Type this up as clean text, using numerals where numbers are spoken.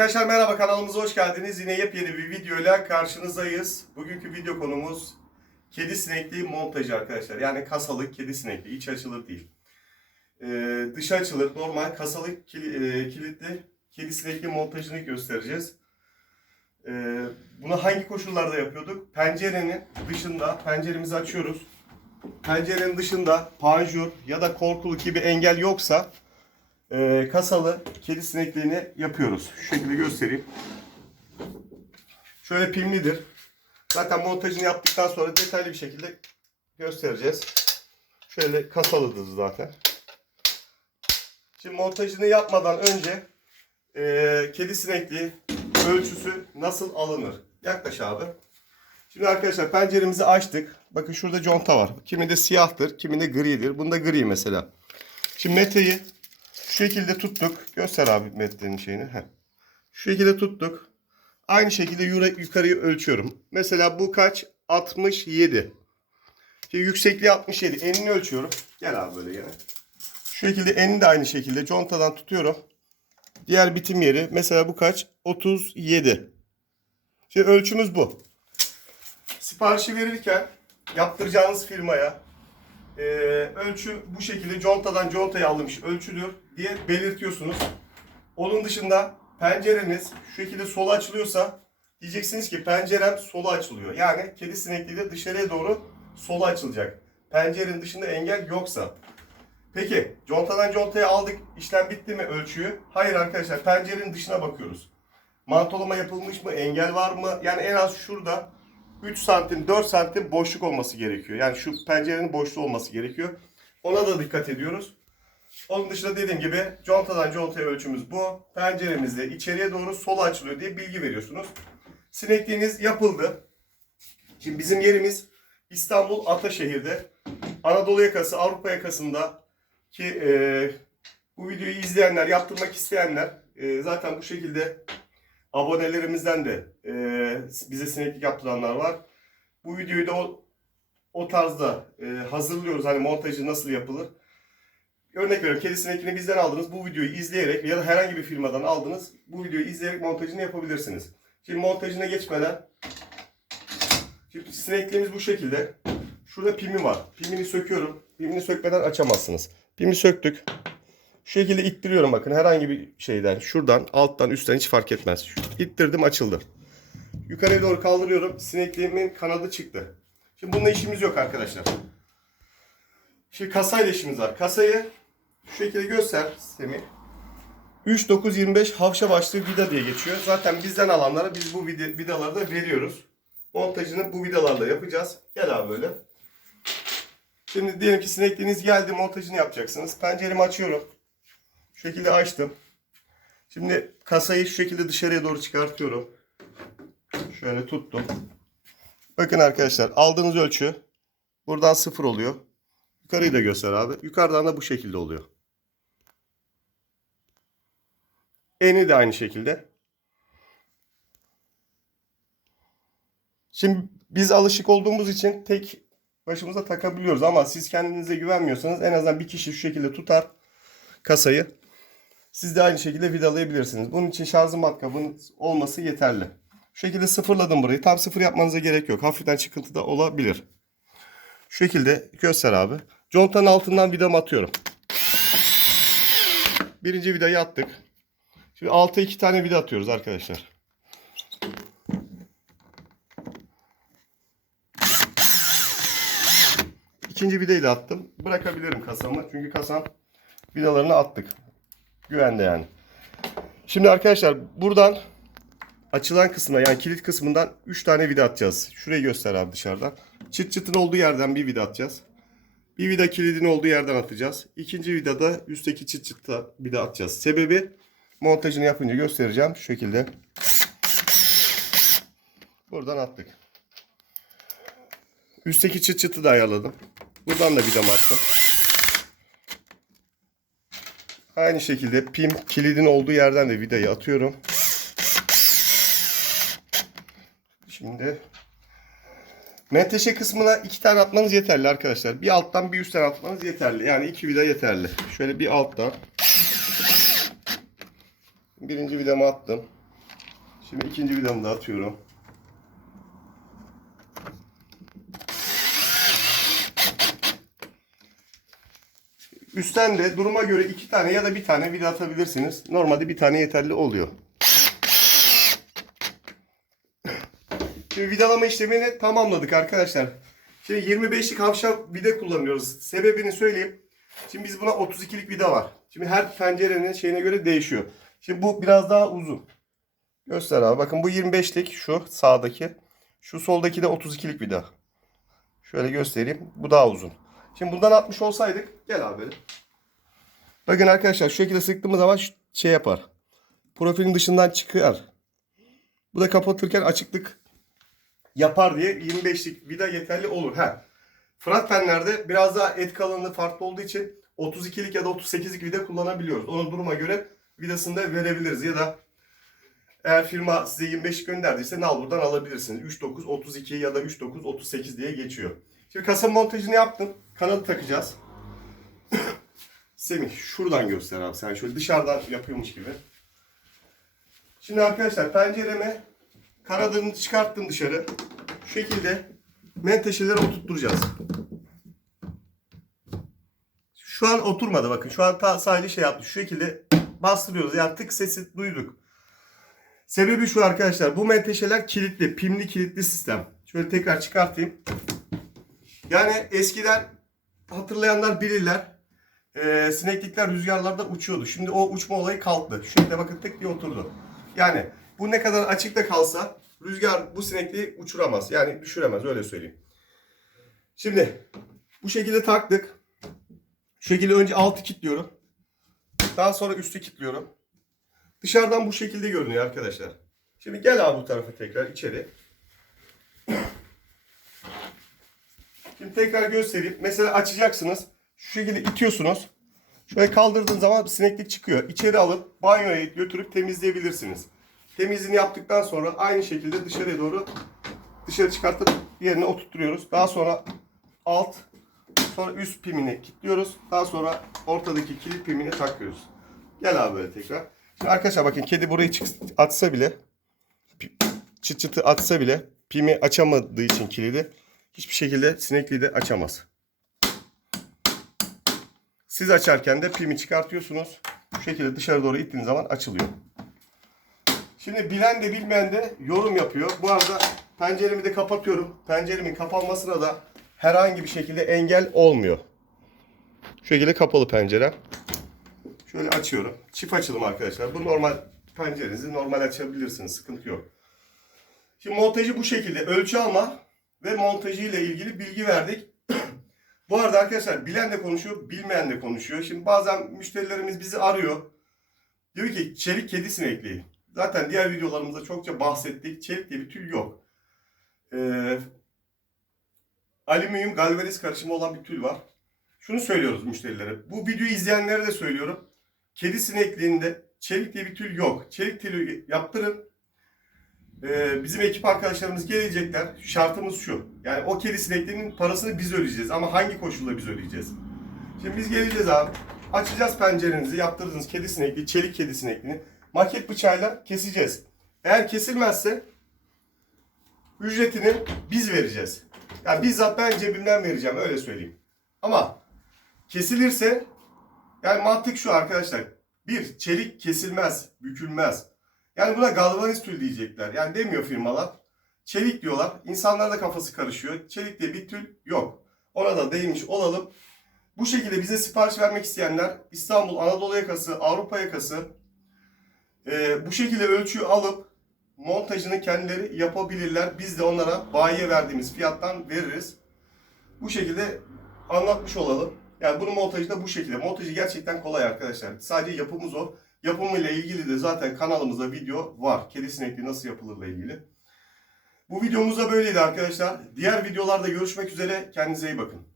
Arkadaşlar merhaba, kanalımıza hoş geldiniz. Yine yepyeni bir videoyla karşınızdayız. Bugünkü video konumuz kedi sinekli montajı arkadaşlar. Yani kasalık kedi sinekli, iç açılır değil. Dış açılır, normal kasalık kilitli kedi sinekli montajını göstereceğiz. Bunu hangi koşullarda yapıyorduk? Pencerenin dışında, penceremizi açıyoruz. Pencerenin dışında panjur ya da korkuluk gibi engel yoksa kasalı kedi sinekliğini yapıyoruz. Şu şekilde göstereyim. Şöyle pimlidir. Zaten montajını yaptıktan sonra detaylı bir şekilde göstereceğiz. Şöyle kasalıdır zaten. Şimdi montajını yapmadan önce kedi sinekliği ölçüsü nasıl alınır? Yaklaş abi. Şimdi arkadaşlar penceremizi açtık. Bakın şurada conta var. Kiminde siyahtır, kiminde gridir. Bunda gri mesela. Şimdi metreyi şu şekilde tuttuk. Göster abi metrenin şeyini. Şu şekilde tuttuk. Aynı şekilde yukarıyı ölçüyorum. Mesela bu kaç? 67. Şimdi yüksekliği 67. Enini ölçüyorum. Gel abi böyle yine. Şu şekilde enini de aynı şekilde contadan tutuyorum. Diğer bitim yeri. Mesela bu kaç? 37. Şimdi ölçümüz bu. Siparişi verirken yaptıracağınız firmaya ölçü bu şekilde contadan contaya alınmış ölçüdür diye belirtiyorsunuz. Onun dışında pencereniz şu şekilde sola açılıyorsa diyeceksiniz ki pencerem sola açılıyor. Yani kedi sinekliği de dışarıya doğru sola açılacak. Pencerenin dışında engel yoksa. Peki contadan contaya aldık, işlem bitti mi ölçüyü? Hayır arkadaşlar, pencerenin dışına bakıyoruz. Mantolama yapılmış mı? Engel var mı? Yani en az şurada 3 santim 4 santim boşluk olması gerekiyor. Yani şu pencerenin boşluğu olması gerekiyor. Ona da dikkat ediyoruz. Onun dışında dediğim gibi contadan contaya ölçümüz bu. Penceremizde içeriye doğru sola açılıyor diye bilgi veriyorsunuz. Sinekliğiniz yapıldı. Şimdi bizim yerimiz İstanbul Ataşehir'de. Anadolu yakası, Avrupa yakasında ki bu videoyu izleyenler, yaptırmak isteyenler zaten bu şekilde abonelerimizden de bize sineklik yaptıranlar var. Bu videoyu da o tarzda hazırlıyoruz. Hani montajı nasıl yapılır? Örnek veriyorum, kedi sinekliğini bizden aldınız. Bu videoyu izleyerek ya da herhangi bir firmadan aldınız. Bu videoyu izleyerek montajını yapabilirsiniz. Şimdi montajına geçmeden, şimdi sinekliğimiz bu şekilde. Şurada pimi var. Pimini söküyorum. Pimini sökmeden açamazsınız. Pimi söktük. Şu şekilde ittiriyorum, bakın herhangi bir şeyden. Şuradan, alttan, üstten hiç fark etmez. İttirdim, açıldı. Yukarıya doğru kaldırıyorum. Sinekliğimin kanadı çıktı. Şimdi bununla işimiz yok arkadaşlar. Şimdi kasayla işimiz var. Kasayı şu şekilde göster Semih. 3925 havşa başlı vida diye geçiyor. Zaten bizden alanlara biz bu vidaları da veriyoruz. Montajını bu vidalarla yapacağız. Gel abi böyle. Şimdi diyelim ki sinekliğiniz geldi, montajını yapacaksınız. Penceremi açıyorum. Şu şekilde açtım. Şimdi kasayı şu şekilde dışarıya doğru çıkartıyorum. Şöyle tuttum. Bakın arkadaşlar, aldığınız ölçü buradan 0 oluyor. Yukarıyı da göster abi. Yukarıdan da bu şekilde oluyor. Eni de aynı şekilde. Şimdi biz alışık olduğumuz için tek başımıza takabiliyoruz ama siz kendinize güvenmiyorsanız en azından bir kişi şu şekilde tutar kasayı. Siz de aynı şekilde vidalayabilirsiniz. Bunun için şarj matkabınız olması yeterli. Şu şekilde sıfırladım burayı. Tam sıfır yapmanıza gerek yok. Hafiften çıkıntı da olabilir. Şu şekilde göster abi. Contanın altından vidamı atıyorum. Birinci vidayı attık. Şimdi alta 2 tane vida atıyoruz arkadaşlar. İkinci vidayı da attım. Bırakabilirim kasamı. Çünkü kasam vidalarını attık. Güvende yani. Şimdi arkadaşlar buradan açılan kısmına, yani kilit kısmından 3 tane vida atacağız. Şurayı göster abi dışarıdan. Çıt çıtın olduğu yerden bir vida atacağız. Bir vida kilidin olduğu yerden atacağız. İkinci vidada üstteki çıt çıtta vida atacağız. Sebebi montajını yapınca göstereceğim. Şu şekilde. Buradan attık. Üstteki çıt çıtı da ayarladım. Buradan da vidamı attım. Aynı şekilde pim kilidin olduğu yerden de vidayı atıyorum. Şimdi menteşe kısmına 2 tane atmanız yeterli arkadaşlar. Bir alttan bir üstten atmanız yeterli. Yani 2 vida yeterli. Şöyle bir alttan. Birinci vidamı attım. Şimdi ikinci vidamı da atıyorum. Üstten de duruma göre 2 tane ya da 1 tane vida atabilirsiniz. Normalde 1 tane yeterli oluyor. Şimdi vidalama işlemini tamamladık arkadaşlar. Şimdi 25'lik havşa vida kullanıyoruz. Sebebini söyleyeyim. Şimdi biz buna 32'lik vida var. Şimdi her pencerenin şeyine göre değişiyor. Şimdi bu biraz daha uzun. Göster abi. Bakın bu 25'lik şu sağdaki. Şu soldaki de 32'lik vida. Şöyle göstereyim. Bu daha uzun. Şimdi bundan 60 olsaydık. Gel abi böyle. Bakın arkadaşlar şu şekilde sıktığımız zaman şey yapar. Profilin dışından çıkar. Bu da kapatırken açıklık yapar diye 25'lik vida yeterli olur. Fratpenlerde biraz daha et kalınlığı farklı olduğu için 32'lik ya da 38'lik vida kullanabiliyoruz. Onun duruma göre vidasını da verebiliriz. Ya da eğer firma size 25'lik gönderdiyse nalburdan alabilirsiniz. 39, 32 ya da 39, 38 diye geçiyor. Şimdi kasa montajını yaptım. Kanadı takacağız. Semih şuradan göster abi. Sen şöyle dışarıdan yapıyormuş gibi. Şimdi arkadaşlar pencereme kanadını çıkarttım dışarı. Şu şekilde menteşeleri oturtturacağız. Şu an oturmadı bakın. Şu an sadece şey yaptı. Şu şekilde bastırıyoruz. Yani tık sesi duyduk. Sebebi şu arkadaşlar. Bu menteşeler kilitli. Pimli kilitli sistem. Şöyle tekrar çıkartayım. Yani eskiden hatırlayanlar bilirler. Sineklikler rüzgarlarda uçuyordu. Şimdi o uçma olayı kalktı. Şu şekilde bakın tık diye oturdu. Yani bu ne kadar açıkta kalsa rüzgar bu sinekliği uçuramaz. Yani düşüremez öyle söyleyeyim. Şimdi bu şekilde taktık. Şu şekilde önce altı kilitliyorum. Daha sonra üstü kilitliyorum. Dışarıdan bu şekilde görünüyor arkadaşlar. Şimdi gel abi bu tarafa tekrar içeri. Şimdi tekrar göstereyim. Mesela açacaksınız. Şu şekilde itiyorsunuz. Şöyle kaldırdığınız zaman sineklik çıkıyor. İçeri alıp banyoya götürüp temizleyebilirsiniz. Temizliğini yaptıktan sonra aynı şekilde dışarıya doğru çıkartıp yerine oturtuyoruz. Daha sonra alt, sonra üst pimini kilitliyoruz. Daha sonra ortadaki kilit pimini takıyoruz. Gel abi böyle tekrar. Şimdi arkadaşlar bakın kedi burayı atsa bile, çıt çıtı atsa bile pimi açamadığı için kilidi hiçbir şekilde sinekliği de açamaz. Siz açarken de pimi çıkartıyorsunuz. Bu şekilde dışarı doğru ittiğiniz zaman açılıyor. Şimdi bilen de bilmeyen de yorum yapıyor. Bu arada penceremi de kapatıyorum. Penceremin kapanmasına da herhangi bir şekilde engel olmuyor. Şu şekilde kapalı pencere. Şöyle açıyorum. Çift açılım arkadaşlar. Bu normal pencerenizi normal açabilirsiniz. Sıkıntı yok. Şimdi montajı bu şekilde. Ölçü alma ve montajı ile ilgili bilgi verdik. Bu arada arkadaşlar bilen de konuşuyor, bilmeyen de konuşuyor. Şimdi bazen müşterilerimiz bizi arıyor. Diyor ki çelik kedi sinekliği. Zaten diğer videolarımızda çokça bahsettik. Çelik diye bir tül yok. Alüminyum galvaniz karışımı olan bir tül var. Şunu söylüyoruz müşterilere. Bu videoyu izleyenlere de söylüyorum. Kedi sinekliğinde çelik diye bir tül yok. Çelik tülü yaptırın. Bizim ekip arkadaşlarımız gelecekler. Şartımız şu. Yani o kedi sinekliğinin parasını biz ödeyeceğiz. Ama hangi koşulda biz ödeyeceğiz? Şimdi biz geleceğiz abi. Açacağız pencerenizi. Yaptırdığınız kedi sinekliği, çelik kedi sinekliğini maket bıçağıyla keseceğiz. Eğer kesilmezse ücretini biz vereceğiz. Yani bizzat ben cebimden vereceğim öyle söyleyeyim. Ama kesilirse yani mantık şu arkadaşlar. Bir, çelik kesilmez, bükülmez. Yani buna galvaniz tül diyecekler. Yani demiyor firmalar. Çelik diyorlar. İnsanlar da kafası karışıyor. Çelik diye bir tül yok. Ona da değinmiş olalım. Bu şekilde bize sipariş vermek isteyenler İstanbul, Anadolu yakası, Avrupa yakası bu şekilde ölçüyü alıp montajını kendileri yapabilirler. Biz de onlara bayiye verdiğimiz fiyattan veririz. Bu şekilde anlatmış olalım. Yani bunun montajı da bu şekilde. Montajı gerçekten kolay arkadaşlar. Sadece yapımı zor. Yapımıyla ilgili de zaten kanalımızda video var. Kedi sinekliği nasıl yapılırla ilgili. Bu videomuz da böyleydi arkadaşlar. Diğer videolarda görüşmek üzere. Kendinize iyi bakın.